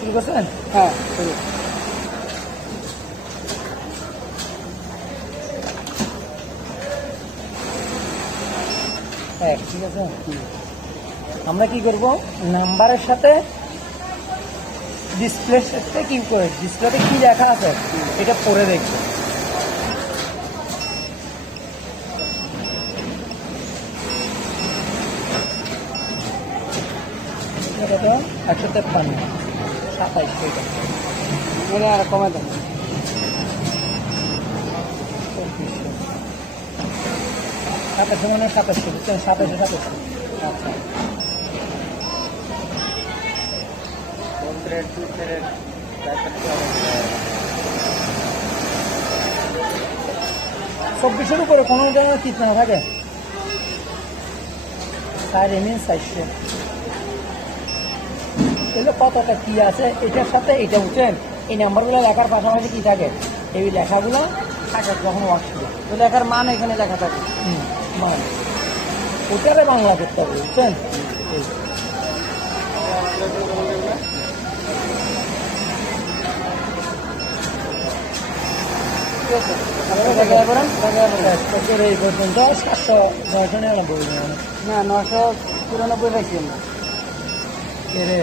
শুরু করছেন? হ্যাঁ শুরু। হ্যাঁ ঠিক আছে। আমরা কি করব, নাম্বারের সাথে ডিসপ্লের সাথে কি করে, ডিসপ্লেতে কি লেখা আছে এটা পড়ে দেখবো। এটা তো 153 27 এটা মানে আর কমে দেন। সাতাশে মানে 27 বুঝছেন, 27 27। আচ্ছা চব্বিশের উপরে কোনো জায়গায় চিত্র না থাকে, তার এমনি 400 এগুলো কতটা কি আছে এটার সাথে এটা বুঝছেন। এই নাম্বারগুলো লেখার পাশাপাশি কি থাকে, এই লেখাগুলো থাকে যখন ওয়ার্কশিটে তো লেখার মান এখানে লেখা থাকে। মানে ওটারে বাংলা করতে হবে বুঝছেন। এই ঠিক আছে তাহলে দেখা করেন, দেখা করেন। তোর এই পর্যন্ত 799 না 994 রাখছি আমরা। এরে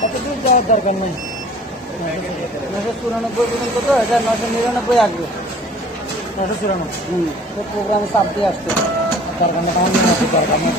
কত দূর যাওয়ার দরকার নেই। 994 পর্যন্ত তো, এটা 999 আসবে। 994 হুম। প্রোগ্রামে চাপ দিয়ে আসতে দরকার নেই, দরকার নেই।